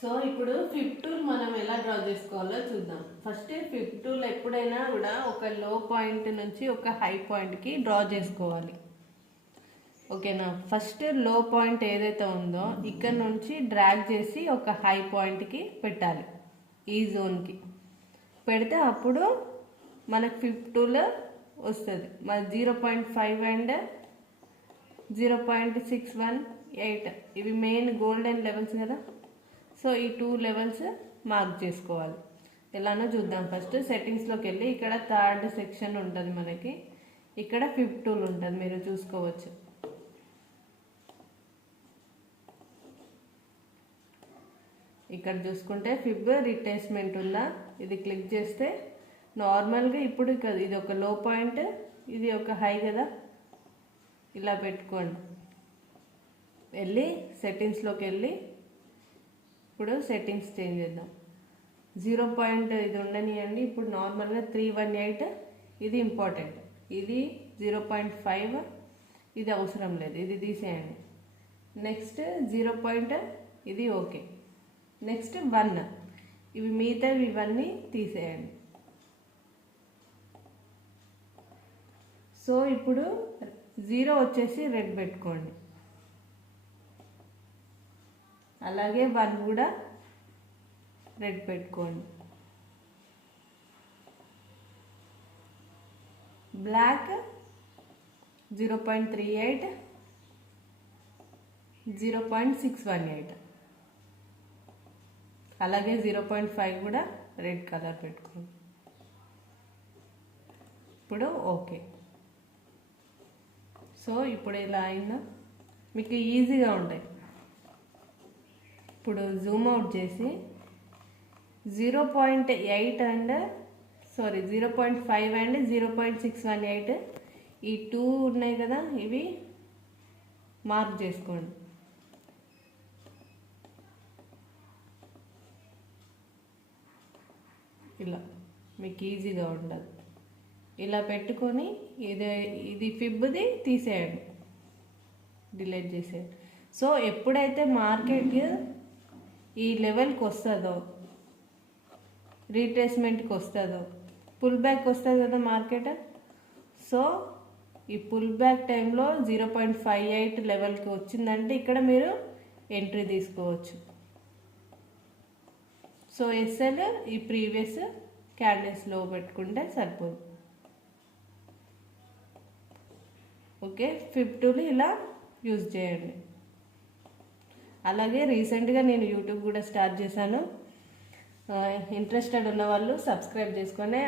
So ఇప్పుడు fifth tool మనం ఎలా డ్రా చేసుకోవాలో చూద్దాం. ఫస్ట్ ఫిఫ్త్ టూల్ ఎప్పుడైనా కూడా ఒక లో పాయింట్ నుంచి ఒక హై పాయింట్కి డ్రా చేసుకోవాలి. ఓకేనా? ఫస్ట్ లో పాయింట్ ఏదైతే ఉందో ఇక్కడ నుంచి డ్రాగ్ చేసి ఒక హై పాయింట్కి పెట్టాలి. ఈ జోన్కి పెడితే అప్పుడు మనకు ఫిఫ్త్ టూల్ వస్తుంది. మరి 0.5 అండ్ 0.618 ఇవి మెయిన్ గోల్డెన్ లెవెల్స్ కదా. సో ఈ 2 లెవెల్స్ మార్క్ చేసుకోవాలి. ఎలానో చూద్దాం. ఫస్ట్ సెట్టింగ్స్లోకి వెళ్ళి ఇక్కడ థర్డ్ సెక్షన్ ఉంటుంది మనకి. ఇక్కడ ఫిఫ్త్ టూల్ ఉంటుంది, మీరు చూసుకోవచ్చు. ఇక్కడ చూసుకుంటే ఫిబ్ రిట్రేస్మెంట్ ఉందా, ఇది క్లిక్ చేస్తే నార్మల్గా ఇప్పుడు ఇది ఒక లో పాయింట్, ఇది ఒక హై కదా. ఇలా పెట్టుకోండి. వెళ్ళి సెట్టింగ్స్లోకి వెళ్ళి ఇప్పుడు సెట్టింగ్స్ చేంజ్ చేద్దాం. 0 పాయింట్ ఇది ఉండనియండి. ఇప్పుడు నార్మల్గా 318 ఇది ఇంపార్టెంట్. ఇది 0.5 ఇది అవసరం లేదు, ఇది తీసేయండి. నెక్స్ట్ 0 పాయింట్ ఇది ఓకే. నెక్స్ట్ 1 ఇవి మిగతావి ఇవన్నీ తీసేయండి. సో ఇప్పుడు 0 వచ్చేసి రెడ్ పెట్టుకోండి. అలాగే 1 కూడా రెడ్ పెట్టుకోండి. బ్లాక్ 0.38 0.618 అలాగే 0.5 కూడా రెడ్ కలర్ పెట్టుకోండి. ఇప్పుడు ఓకే. సో ఇప్పుడు ఇలా అయినా మీకు ఈజీగా ఉంటాయి. ఇప్పుడు జూమ్ అవుట్ చేసి 0.8 అండ్ 0.5 అండ్ 0.618 ఈ 2 ఉన్నాయి కదా, ఇవి మార్క్ చేసుకోండి. ఇలా మీకు ఈజీగా ఉండదు. ఇలా పెట్టుకొని ఇది ఫిబ్ది తీసేయండి, డిలీట్ చేసేయండి. సో ఎప్పుడైతే మార్కెట్ ఈ లెవెల్కి వస్తుందో, రీట్రేస్మెంట్కి వస్తుందో, పుల్ బ్యాక్ వస్తుంది కదా మార్కెట్. సో ఈ పుల్ బ్యాక్ టైంలో 0.58 లెవెల్కి వచ్చిందంటే ఇక్కడ మీరు ఎంట్రీ తీసుకోవచ్చు. సో ఎస్ఎల్ ఈ ప్రీవియస్ క్యాండిల్స్లో పెట్టుకుంటే సరిపోదు. ఓకే, ఫిఫ్త్ టూల్ ఇలా యూజ్ చేయండి. అలాగే రీసెంట్గా నేను యూట్యూబ్ కూడా స్టార్ట్ చేశాను. ఇంట్రెస్టెడ్ ఉన్న వాళ్ళు సబ్స్క్రైబ్ చేసుకొని